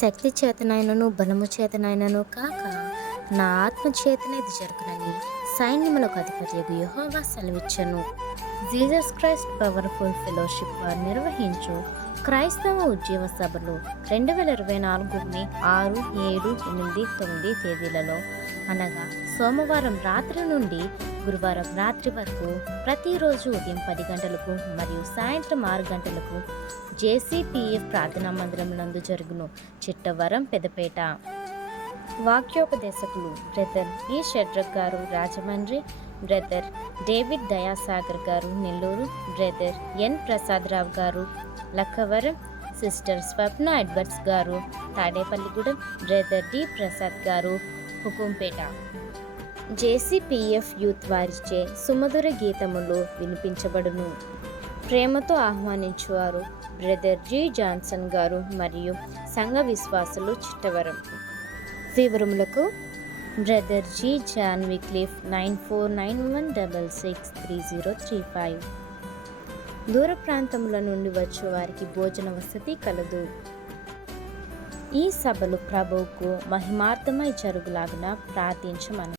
శక్తి చేతనైనను బలము చేతనైనను కాక నా ఆత్మ చేతనే ఇది జరుగునని సైన్యములకు అధిపతియగు యెహోవా సెలవిచ్చెను. జీసస్ క్రైస్ట్ పవర్ఫుల్ ఫెలోషిప్ వారు నిర్వహించు క్రైస్తవ ఉద్యమ సభలు 2024 మే 6, 7, 8, 9 తేదీలలో అనగా సోమవారం రాత్రి నుండి గురువారం రాత్రి వరకు ప్రతిరోజు ఉదయం 10 గంటలకు మరియు సాయంత్రం 6 గంటలకు జేసీపీఎఫ్ ప్రార్థనా మందిరం నందు జరుగును. చిట్టవరం, పెదపేట. వాక్యోపదేశకులు బ్రదర్ ఈ షడ్రక్ గారు రాజమండ్రి, బ్రదర్ డేవిడ్ దయాసాగర్ గారు నెల్లూరు, బ్రదర్ ఎన్ ప్రసాద్ రావు గారు లక్కవరం, సిస్టర్ స్వప్న ఎడ్వర్డ్స్ గారు తాడేపల్లిగూడెం, బ్రదర్ డి ప్రసాద్ గారు హుకుంపేట. జేసీపీఎఫ్ యూత్ వారిచే సుమధుర గీతములు వినిపించబడును. ప్రేమతో ఆహ్వానించువారు బ్రదర్ జి జాన్సన్ గారు మరియు సంఘ విశ్వాసులు చిట్టవరం. వివరములకు బ్రదర్ జి జాన్ విక్లిఫ్ 9491663035. దూర ప్రాంతముల నుండి వచ్చే వారికి భోజన వసతి కలదు. ఈ సభలు ప్రభువుకు మహిమార్థమై జరుగులాగున ప్రార్థించమను.